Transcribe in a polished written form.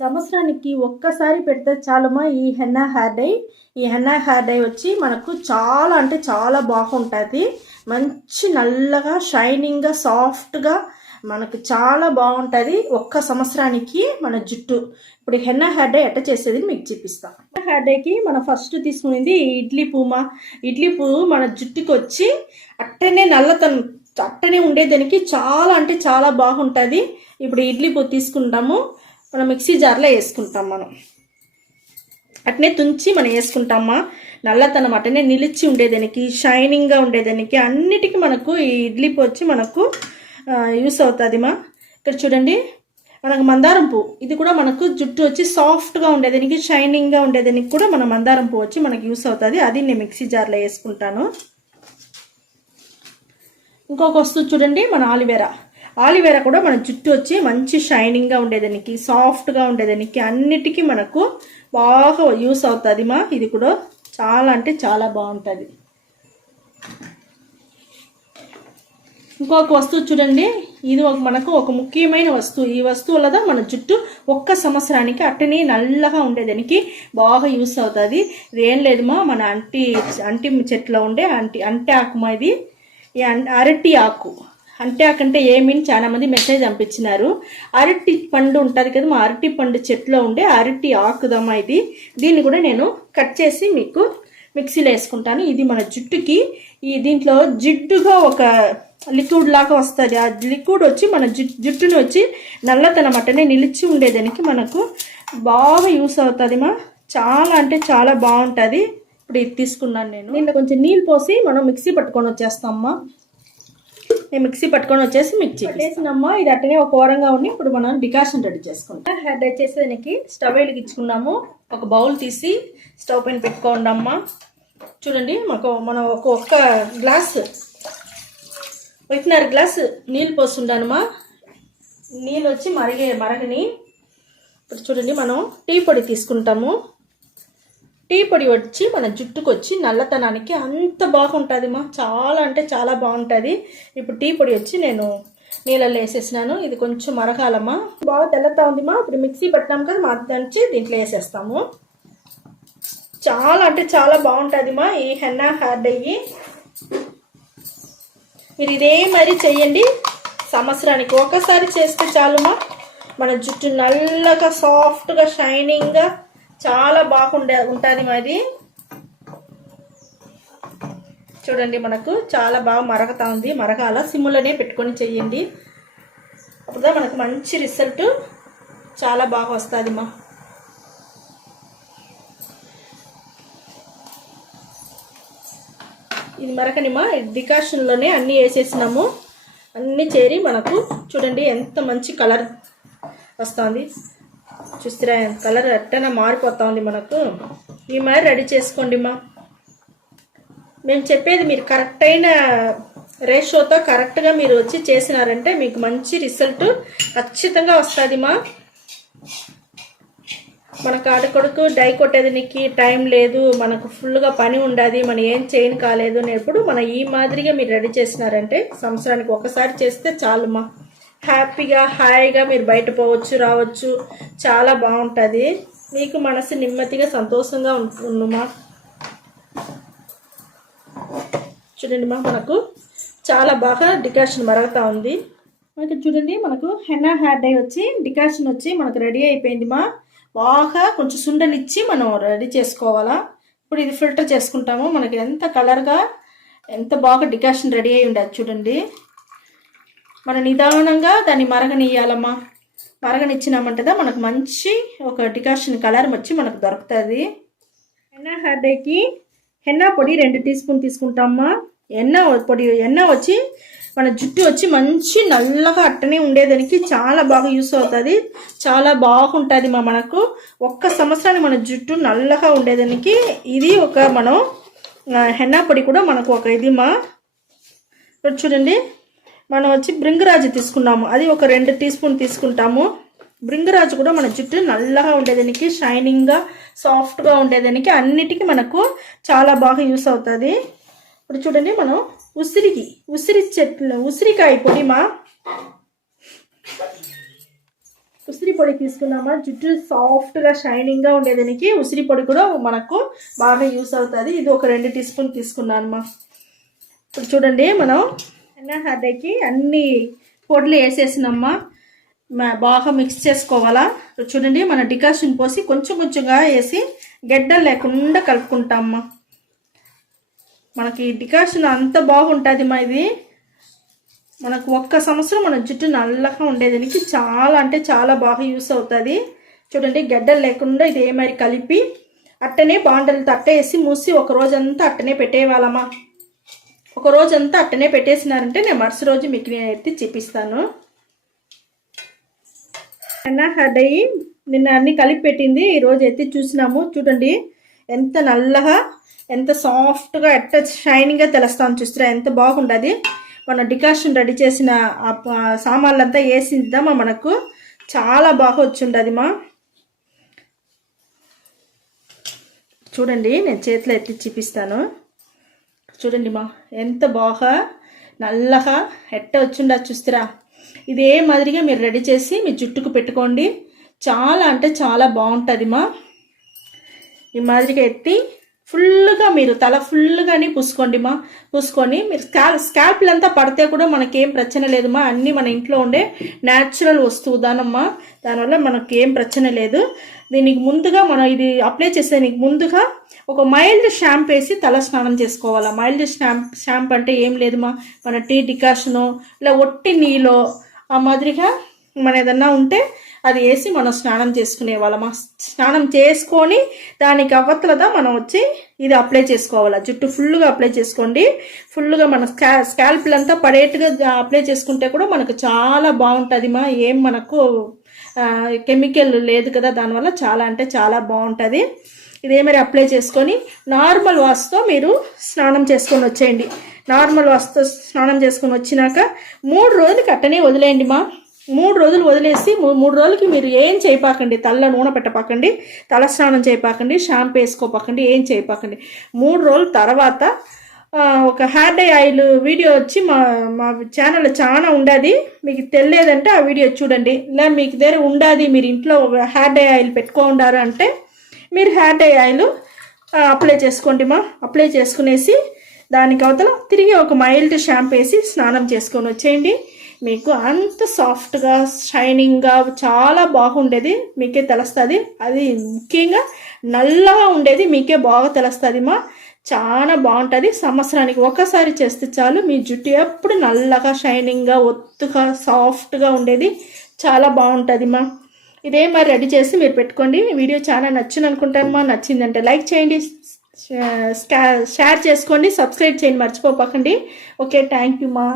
సంవత్సరానికి ఒక్కసారి పెడితే చాలుమా ఈ హెన్నా హెయిర్ డై. ఈ హెన్నా హెయిర్ డై వచ్చి మనకు చాలా అంటే చాలా బాగుంటుంది. మంచి నల్లగా షైనింగ్గా సాఫ్ట్గా మనకు చాలా బాగుంటుంది. ఒక్క సంవత్సరానికి మన జుట్టు. ఇప్పుడు హెన్నా హెయిర్ డై ఎట్ట చేసేది మీకు చూపిస్తాం. హెయిర్ డైకి మనం ఫస్ట్ తీసుకునేది ఇడ్లీ పువ్వు. ఇడ్లీ పువ్వు మన జుట్టుకి వచ్చి అట్టనే నల్లతనం అట్టనే ఉండేదానికి చాలా అంటే చాలా బాగుంటుంది. ఇప్పుడు ఇడ్లీ పువ్వు తీసుకుంటాము, మనం మిక్సీ జార్లో వేసుకుంటాం. మనం అట్నే తుంచి మనం వేసుకుంటామా. నల్లతనం అట్టనే నిలిచి ఉండేదానికి, షైనింగ్గా ఉండేదానికి అన్నిటికీ మనకు ఈ ఇడ్లీ పువ్వు వచ్చి మనకు యూస్ అవుతుంది మా. ఇక్కడ చూడండి మనకు మందారం పువ్వు, ఇది కూడా మనకు జుట్టు వచ్చి సాఫ్ట్గా ఉండేదానికి, షైనింగ్గా ఉండేదానికి కూడా మన మందారం పువ్వు వచ్చి మనకు యూస్ అవుతుంది. అది నేను మిక్సీ జార్లో వేసుకుంటాను. ఇంకొక వస్తువు చూడండి, మన ఆలివేరా. ఆలివేరా కూడా మన జుట్టు వచ్చి మంచి షైనింగ్గా ఉండేదానికి, సాఫ్ట్గా ఉండేదానికి అన్నిటికీ మనకు బాగా యూస్ అవుతుంది మా. ఇది కూడా చాలా అంటే చాలా బాగుంటుంది. ఇంకొక వస్తువు చూడండి, ఇది మనకు ఒక ముఖ్యమైన వస్తువు. ఈ వస్తువు వల్ల మన జుట్టు ఒక్క సంవత్సరానికి అట్టనే నల్లగా ఉండేదానికి బాగా యూస్ అవుతుంది. ఇదేం లేదుమా, మన అంటి చెట్లో ఉండే అంటి ఆకుమా. ఇది ఈ అరటి ఆకు. అంటే ఆకంటే ఏమిని చాలా మంది మెసేజ్ పంపించినారు. అరటి పండు ఉంటుంది కదా, మా అరటి పండు చెట్లో ఉండే అరటి ఆకుదమ్మా ఇది. దీన్ని కూడా నేను కట్ చేసి మీకు మిక్సీలో వేసుకుంటాను. ఇది మన జుట్టుకి దీంట్లో జిడ్డుగా ఒక లిక్విడ్ లాగా వస్తుంది. ఆ లిక్విడ్ వచ్చి మన జుట్టుని వచ్చి నల్లతనం అట్టనే నిలిచి ఉండేదానికి మనకు బాగా యూస్ అవుతుంది మా. చాలా అంటే చాలా బాగుంటుంది. ఇప్పుడు ఇది తీసుకున్నాను నేను. దీంట్లో కొంచెం నీళ్ళు పోసి మనం మిక్సీ పట్టుకొని వచ్చేస్తామమ్మా. నేను మిక్సీ పట్టుకొని వచ్చేసి మిక్సీ వేసినమ్మా. ఇది అట్టనే ఒక వారంగా ఉండి ఇప్పుడు మనం డికాషన్ రెడీ చేసుకుంటాం. హెయిర్ డై చేసేదానికి స్టవ్ వెలిగించుకున్నాము. ఒక బౌల్ తీసి స్టవ్ పైన పెట్టుకోండమ్మా. చూడండి మనం ఒక్క గ్లాస్ 1.5 గ్లాస్ నీళ్ళు పోస్తుంటానమ్మా. నీళ్ళు వచ్చి మరగని. ఇప్పుడు చూడండి మనం టీ పొడి తీసుకుంటాము. టీ పొడి వచ్చి మన జుట్టుకు వచ్చి నల్లతనానికి అంత బాగుంటుంది మా. చాలా అంటే చాలా బాగుంటుంది. ఇప్పుడు టీ పొడి వచ్చి నేను నీళ్ళల్లో వేసేసినాను. ఇది కొంచెం మరగాలమ్మా. బాగా తెల్లతా ఉంది మా. ఇప్పుడు మిక్సీ పట్టినాం కదా, మా దంచి దీంట్లో వేసేస్తాము. చాలా అంటే చాలా బాగుంటుంది మా ఈ హెన్నా హెయిర్ డై. మీరు ఇదే మరి చెయ్యండి. సంవత్సరానికి ఒకసారి చేస్తే చాలుమా. మన జుట్టు నల్లగా సాఫ్ట్గా షైనింగ్గా చాలా ఉంటుంది మరి. చూడండి మనకు చాలా బాగా మరగతా ఉంది. మరగాల సిమ్లోనే పెట్టుకొని చెయ్యండి. అప్పుడుదా మనకు మంచి రిజల్ట్ చాలా బాగా వస్తుంది మా. ఇది మరకనిమా. డికాషన్లోనే అన్నీ వేసేసినాము. అన్నీ చేరి మనకు చూడండి ఎంత మంచి కలర్ వస్తుంది. చూస్తారా, కలర్ ఎట్టనా మారిపోతా ఉంది మనకు. ఈ మరి రెడీ చేసుకోండి మా. మేము చెప్పేది మీరు కరెక్ట్ అయిన రేషియోతో కరెక్ట్గా మీరు వచ్చి చేసినారంటే మీకు మంచి రిజల్ట్ ఖచ్చితంగా వస్తుంది మా. మనకు ఆడకొడుకు డై కొట్టేదానికి టైం లేదు, మనకు ఫుల్గా పని ఉండదు, మనం ఏం చేయని కాలేదు అనేప్పుడు మన ఈ మాదిరిగా మీరు రెడీ చేసినారంటే సంవత్సరానికి ఒకసారి చేస్తే చాలుమా. హ్యాపీగా హాయిగా మీరు బయట పోవచ్చు, రావచ్చు. చాలా బాగుంటుంది. మీకు మనసు నెమ్మదిగా సంతోషంగా ఉంటుందమ్మా. చూడండి మా, మనకు చాలా బాగా డికాషన్ మరుగుతూ ఉంది. మనకి చూడండి మనకు హెన్నా హెయిర్ డై వచ్చి డికాషన్ వచ్చి మనకు రెడీ అయిపోయింది మా. బాగా కొంచెం సుండనిచ్చి మనం రెడీ చేసుకోవాలా. ఇప్పుడు ఇది ఫిల్టర్ చేసుకుంటాము. మనకి ఎంత కలర్గా ఎంత బాగా డికాషన్ రెడీ అయి ఉండదు చూడండి. మనం నిదానంగా దాన్ని మరగనియ్యాలమ్మా. మరగనిచ్చినామంటేదా మనకు మంచి ఒక డికాషన్ కలర్ వచ్చి మనకు దొరుకుతుంది. హెన్నా హెయిర్ డైకి హెన్నా పొడి 2 టీ స్పూన్ తీసుకుంటామా. ఎన్న వచ్చి మన జుట్టు వచ్చి మంచి నల్లగా అట్టనే ఉండేదానికి చాలా బాగా యూస్ అవుతుంది. చాలా బాగుంటుంది మా. మనకు ఒక్క సంవత్సరానికి మన జుట్టు నల్లగా ఉండేదానికి ఇది ఒక మనం హెన్నా పొడి కూడా మనకు ఒక ఇది మా. చూడండి మనం వచ్చి భృంగరాజు తీసుకున్నాము. అది ఒక 2 టీ స్పూన్ తీసుకుంటాము. భృంగరాజు కూడా మన జుట్టు నల్లగా ఉండేదానికి, షైనింగ్గా సాఫ్ట్గా ఉండేదానికి అన్నిటికీ మనకు చాలా బాగా యూస్ అవుతుంది. ఇప్పుడు చూడండి మనం ఉసిరికాయ పొడి మా. ఉసిరి పొడి తీసుకున్నామా, జుట్టు సాఫ్ట్గా షైనింగ్గా ఉండేదానికి ఉసిరి పొడి కూడా మనకు బాగా యూస్ అవుతుంది. ఇది ఒక 2 టీ స్పూన్ తీసుకున్నానమ్మా. ఇప్పుడు చూడండి, మనం హెన్నా హెయిర్ డేకి అన్ని పొడులు వేసేసినమ్మా, బాగా మిక్స్ చేసుకోవాలా. చూడండి, మన డికాషన్ పోసి కొంచెం కొంచెంగా వేసి గెడ్డలు లేకుండా కలుపుకుంటామమ్మా. మనకి డికాషన్ అంత బాగుంటుంది మా. ఇది మనకు 1 సంవత్సరం మన జుట్టు నల్లగా ఉండేదానికి చాలా అంటే చాలా బాగా యూస్ అవుతుంది. చూడండి, గడ్డలు లేకుండా ఇది మరి కలిపి అట్టనే బాండలతో వేసి మూసి ఒక రోజంతా అట్టనే పెట్టేవాళ్ళమ్మా. ఒక రోజంతా అట్టనే పెట్టేసినారంటే నేను మరుసటి రోజు మీకు నేను ఎత్తి చూపిస్తాను. హెన్నా హెయిర్ డై నిన్న అన్ని కలిపి పెట్టింది, ఈరోజు ఎత్తి చూసినాము. చూడండి ఎంత నల్లగా ఎంత సాఫ్ట్గా ఎట్ట షైనింగ్గా తెలుస్తాను చూస్తారా, ఎంత బాగుంటుంది. మన డికాషన్ రెడీ చేసిన సామాన్లంతా వేసిద్దామా, మనకు చాలా బాగా వచ్చిండది మా. చూడండి, నేను చేతిలో ఎత్తి చూపిస్తాను. చూడండి మా, ఎంత బాగా నల్లగా ఎట్ట వచ్చిండదు చూస్తారా. ఇదే మాదిరిగా మీరు రెడీ చేసి మీ జుట్టుకు పెట్టుకోండి, చాలా అంటే చాలా బాగుంటుంది మా. ఈ మాదిరిగా ఎత్తి ఫుల్గా మీరు తల ఫుల్గానే పూసుకోండి మా. పూసుకొని మీరు స్కాల్ప్లంతా పడితే కూడా మనకేం ప్రచన లేదు మా. అన్నీ మన ఇంట్లో ఉండే న్యాచురల్ వస్తువు దానమ్మా, దానివల్ల మనకేం ప్రచన లేదు. దీనికి ముందుగా మనం ఇది అప్లై చేసేదానికి ముందుగా ఒక మైల్డ్ షాంపూ వేసి తల స్నానం చేసుకోవాలా. మైల్డ్ షాంపూ అంటే ఏం లేదు మా, మన టీ డికాషను ఇలా ఒట్టి నీలో ఆ మాదిరిగా మన ఏదన్నా ఉంటే అది వేసి మనం స్నానం చేసుకునే వాళ్ళమా. స్నానం చేసుకొని దానికి అవతలదా మనం వచ్చి ఇది అప్లై చేసుకోవాలా. జుట్టు ఫుల్గా అప్లై చేసుకోండి. ఫుల్గా మన స్కాల్ప్లంతా పడేట్టుగా అప్లై చేసుకుంటే కూడా మనకు చాలా బాగుంటుంది మా. ఏం మనకు కెమికల్ లేదు కదా, దానివల్ల చాలా అంటే చాలా బాగుంటుంది. ఇదే మరి అప్లై చేసుకొని నార్మల్ వాష్తో మీరు స్నానం చేసుకొని వచ్చేయండి. నార్మల్ వాష్తో స్నానం చేసుకొని వచ్చినాక 3 రోజులకి అట్టనే వదిలేయండి మా. 3 రోజులు వదిలేసి 3 రోజులకి మీరు ఏం చేయపాకండి, తల్ల నూనె పెట్టపాకండి, తల స్నానం చేయపాకండి, షాంపూ వేసుకోపాకండి, ఏం చేయపాకండి. 3 రోజుల తర్వాత ఒక హెయిర్ డై ఆయిల్ వీడియో వచ్చి మా ఛానల్లో చాలా ఉండదు, మీకు తెలియదంటే ఆ వీడియో చూడండి. ఇలా మీకు దగ్గర ఉండదు, మీరు ఇంట్లో హెయిర్ డై ఆయిల్ పెట్టుకుంటారు అంటే మీరు హెయిర్ డై ఆయిల్ అప్లై చేసుకోండి మా. అప్లై చేసుకునేసి దానికి అవతల తిరిగి ఒక మైల్డ్ షాంపూ వేసి స్నానం చేసుకొని వచ్చేయండి. మీకు అంత సాఫ్ట్గా షైనింగ్గా చాలా బాగుండేది మీకే తెలుస్తుంది. అది ముఖ్యంగా నల్లగా ఉండేది మీకే బాగా తెలుస్తుంది మా. చాలా బాగుంటుంది. సంవత్సరానికి ఒకసారి చేస్తే చాలు, మీ జుట్టు ఎప్పుడు నల్లగా షైనింగ్గా ఒత్తుగా సాఫ్ట్గా ఉండేది చాలా బాగుంటుంది మా. ఇదే మరి రెడీ చేసి మీరు పెట్టుకోండి. వీడియో చాలా నచ్చింది అనుకుంటాను మా. నచ్చిందంటే లైక్ చేయండి, షేర్ చేసుకోండి, సబ్స్క్రైబ్ చేయండి మర్చిపోకండి. ఓకే, థ్యాంక్ యూ మా.